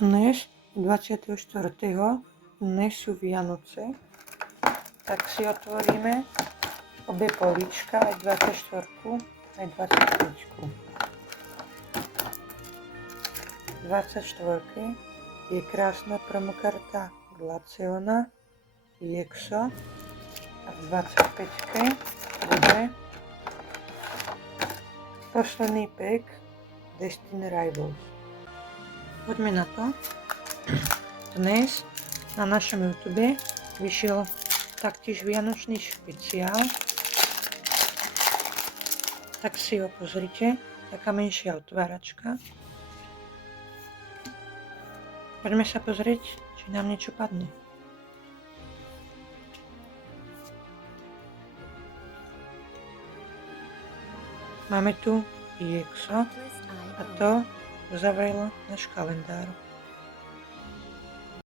Dnes 24. Dnes sú Vianoce, tak si otvoríme obe políčka, aj 24, aj 25. 24 je krásna promokarta Glaceona, Exo a v 25 bude posledný pack Destiny Rivals. Poďme na to. Dnes na našom YouTube vyšiel taktiež vianočný špeciál. Tak si ho pozrite. Taká menšia otváračka. Poďme sa pozrieť, či nám niečo padne. Máme tu EXO a to uzavrelo náš kalendár.